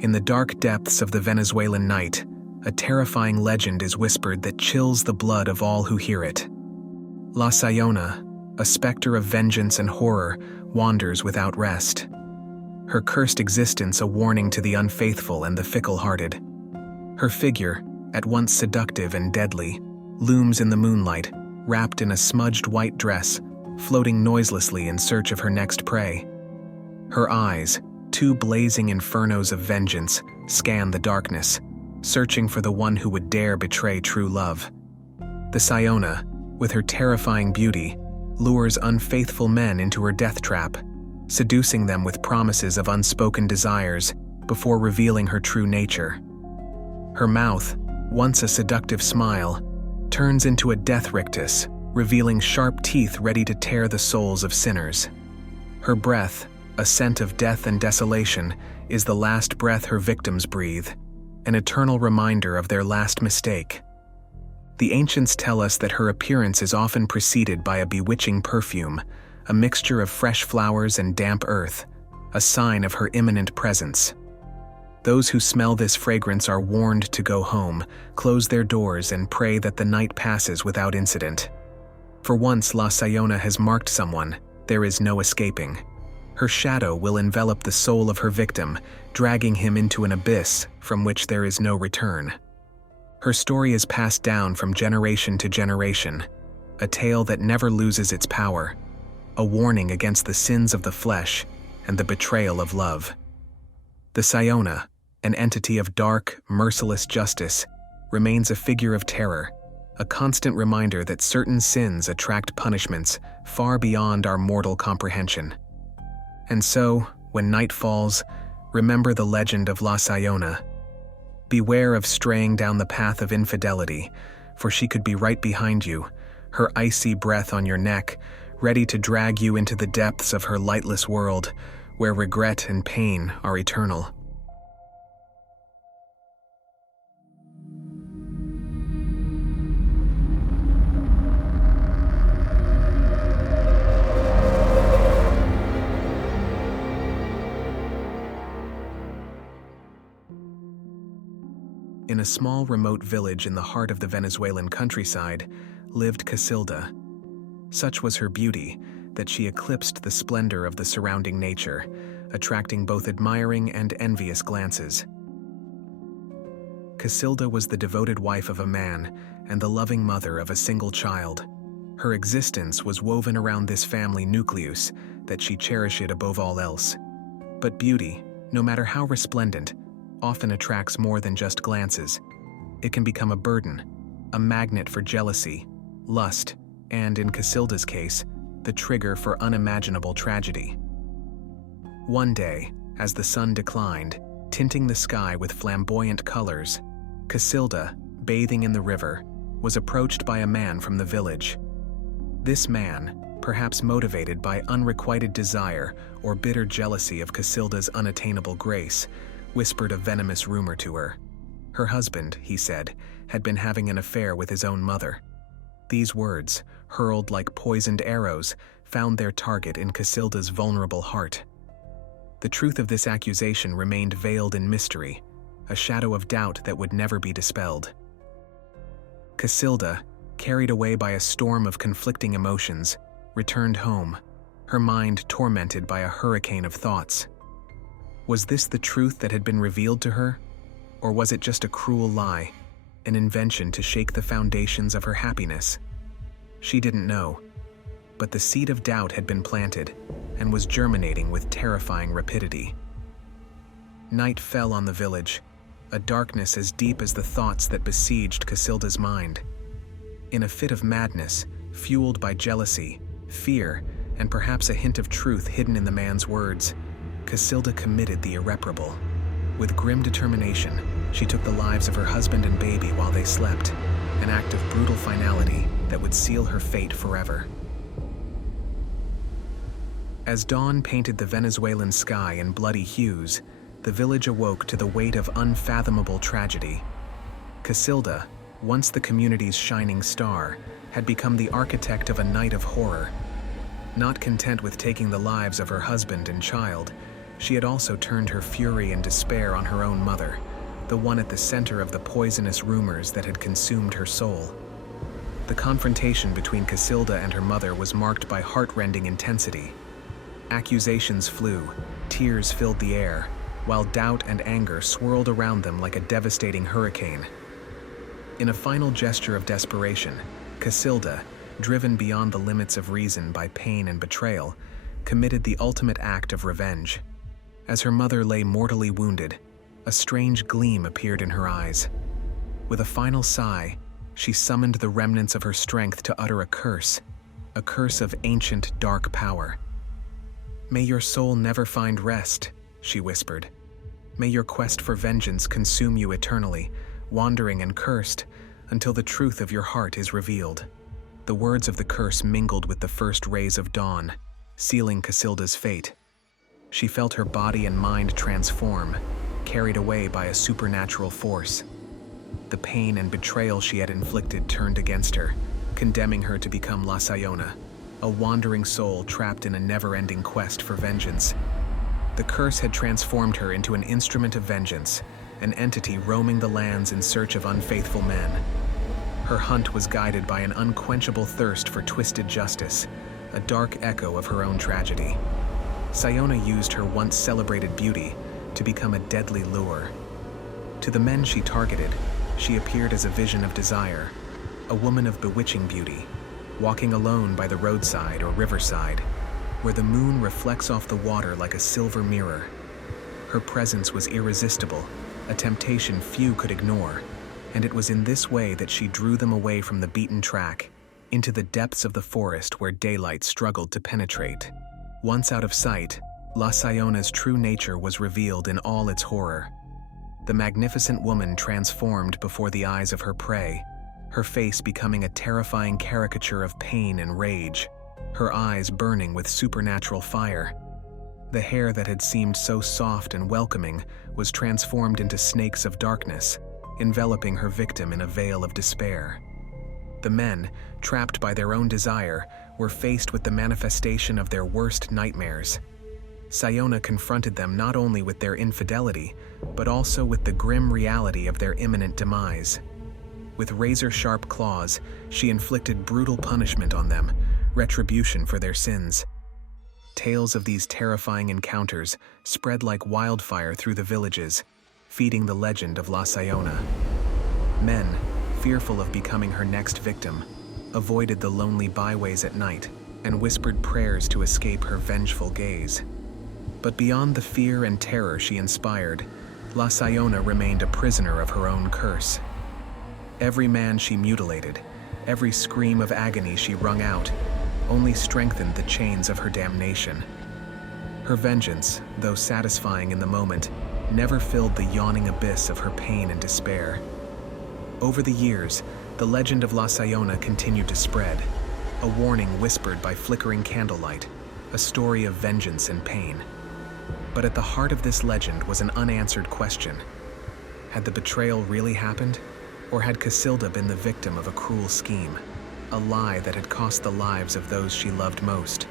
In the dark depths of the Venezuelan night, a terrifying legend is whispered that chills the blood of all who hear it. La SAYONA, a specter of vengeance and horror, wanders without rest. Her cursed existence a warning to the unfaithful and the fickle-hearted. Her figure, at once seductive and deadly, looms in the moonlight, wrapped in a smudged white dress, floating noiselessly in search of her next prey. Her eyes, two blazing infernos of vengeance, scan the darkness, searching for the one who would dare betray true love. The SAYONA, with her terrifying beauty, lures unfaithful men into her death trap, seducing them with promises of unspoken desires before revealing her true nature. Her mouth, once a seductive smile, turns into a death rictus, revealing sharp teeth ready to tear the souls of sinners. Her breath, a scent of death and desolation, is the last breath her victims breathe, an eternal reminder of their last mistake. The ancients tell us that her appearance is often preceded by a bewitching perfume, a mixture of fresh flowers and damp earth, a sign of her imminent presence. Those who smell this fragrance are warned to go home, close their doors, and pray that the night passes without incident. For once La SAYONA has marked someone, there is no escaping. Her shadow will envelop the soul of her victim, dragging him into an abyss from which there is no return. Her story is passed down from generation to generation, a tale that never loses its power, a warning against the sins of the flesh and the betrayal of love. The SAYONA, an entity of dark, merciless justice, remains a figure of terror, a constant reminder that certain sins attract punishments far beyond our mortal comprehension. And so, when night falls, remember the legend of La SAYONA. Beware of straying down the path of infidelity, for she could be right behind you, her icy breath on your neck, ready to drag you into the depths of her lightless world, where regret and pain are eternal. In a small remote village in the heart of the Venezuelan countryside lived Casilda. Such was her beauty that she eclipsed the splendor of the surrounding nature, attracting both admiring and envious glances. Casilda was the devoted wife of a man and the loving mother of a single child. Her existence was woven around this family nucleus that she cherished above all else. But beauty, no matter how resplendent, often attracts more than just glances. It can become a burden, a magnet for jealousy, lust, and in Casilda's case, the trigger for unimaginable tragedy. One day, as the sun declined, tinting the sky with flamboyant colors, Casilda, bathing in the river, was approached by a man from the village. This man, perhaps motivated by unrequited desire or bitter jealousy of Casilda's unattainable grace, whispered a venomous rumor to her. Her husband, he said, had been having an affair with his own mother. These words, hurled like poisoned arrows, found their target in Casilda's vulnerable heart. The truth of this accusation remained veiled in mystery, a shadow of doubt that would never be dispelled. Casilda, carried away by a storm of conflicting emotions, returned home, her mind tormented by a hurricane of thoughts. Was this the truth that had been revealed to her? Or was it just a cruel lie, an invention to shake the foundations of her happiness? She didn't know, but the seed of doubt had been planted and was germinating with terrifying rapidity. Night fell on the village, a darkness as deep as the thoughts that besieged Casilda's mind. In a fit of madness, fueled by jealousy, fear, and perhaps a hint of truth hidden in the man's words, Casilda committed the irreparable. With grim determination, she took the lives of her husband and baby while they slept, an act of brutal finality that would seal her fate forever. As dawn painted the Venezuelan sky in bloody hues, the village awoke to the weight of unfathomable tragedy. Casilda, once the community's shining star, had become the architect of a night of horror. Not content with taking the lives of her husband and child, She had also turned her fury and despair on her own mother, the one at the center of the poisonous rumors that had consumed her soul. The confrontation between Casilda and her mother was marked by heart-rending intensity. Accusations flew, tears filled the air, while doubt and anger swirled around them like a devastating hurricane. In a final gesture of desperation, Casilda, driven beyond the limits of reason by pain and betrayal, committed the ultimate act of revenge. As her mother lay mortally wounded, a strange gleam appeared in her eyes. With a final sigh, she summoned the remnants of her strength to utter a curse of ancient dark power. "May your soul never find rest," she whispered. "May your quest for vengeance consume you eternally, wandering and cursed, until the truth of your heart is revealed." The words of the curse mingled with the first rays of dawn, sealing Casilda's fate. She felt her body and mind transform, carried away by a supernatural force. The pain and betrayal she had inflicted turned against her, condemning her to become La SAYONA, a wandering soul trapped in a never-ending quest for vengeance. The curse had transformed her into an instrument of vengeance, an entity roaming the lands in search of unfaithful men. Her hunt was guided by an unquenchable thirst for twisted justice, a dark echo of her own tragedy. SAYONA used her once celebrated beauty to become a deadly lure. To the men she targeted, she appeared as a vision of desire, a woman of bewitching beauty, walking alone by the roadside or riverside, where the moon reflects off the water like a silver mirror. Her presence was irresistible, a temptation few could ignore, and it was in this way that she drew them away from the beaten track, into the depths of the forest where daylight struggled to penetrate. Once out of sight, La SAYONA's true nature was revealed in all its horror. The magnificent woman transformed before the eyes of her prey, her face becoming a terrifying caricature of pain and rage, her eyes burning with supernatural fire. The hair that had seemed so soft and welcoming was transformed into snakes of darkness, enveloping her victim in a veil of despair. The men, trapped by their own desire, were faced with the manifestation of their worst nightmares. SAYONA confronted them not only with their infidelity, but also with the grim reality of their imminent demise. With razor-sharp claws, she inflicted brutal punishment on them, retribution for their sins. Tales of these terrifying encounters spread like wildfire through the villages, feeding the legend of La SAYONA. Men, fearful of becoming her next victim, avoided the lonely byways at night and whispered prayers to escape her vengeful gaze. But beyond the fear and terror she inspired, La SAYONA remained a prisoner of her own curse. Every man she mutilated, every scream of agony she wrung out, only strengthened the chains of her damnation. Her vengeance, though satisfying in the moment, never filled the yawning abyss of her pain and despair. Over the years, the legend of La SAYONA continued to spread, a warning whispered by flickering candlelight, a story of vengeance and pain. But at the heart of this legend was an unanswered question. Had the betrayal really happened? Or had Casilda been the victim of a cruel scheme, a lie that had cost the lives of those she loved most?